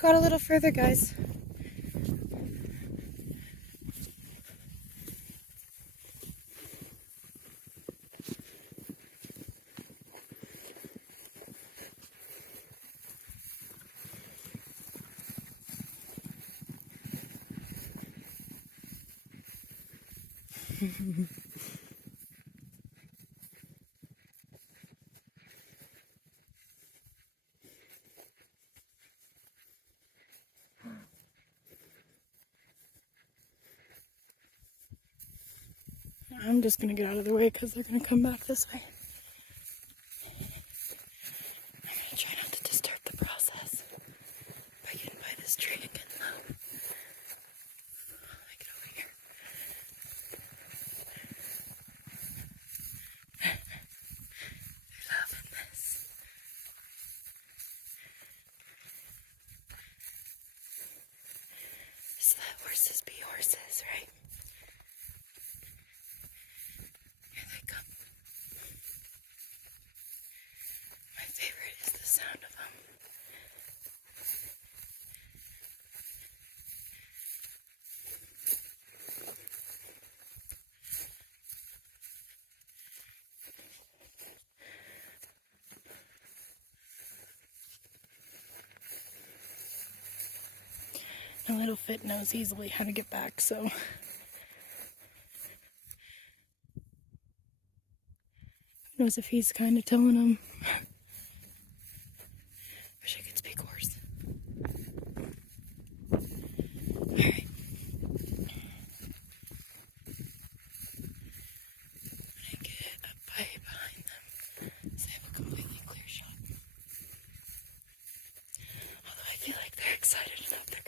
got a little further, guys. I'm just gonna get out of the way because they're gonna come back this way. I'm gonna try not to disturb the process by getting by this tree and getting low. I get over here. They're loving this. So that horses be horses, right? Here they come. My favorite is the sound of them. And Little Fit knows easily how to get back, so who knows if he's kind of telling him. Wish I could speak horse. Alright. When I get up behind them, so I have a completely clear shot. Although I feel like they're excited enough, they're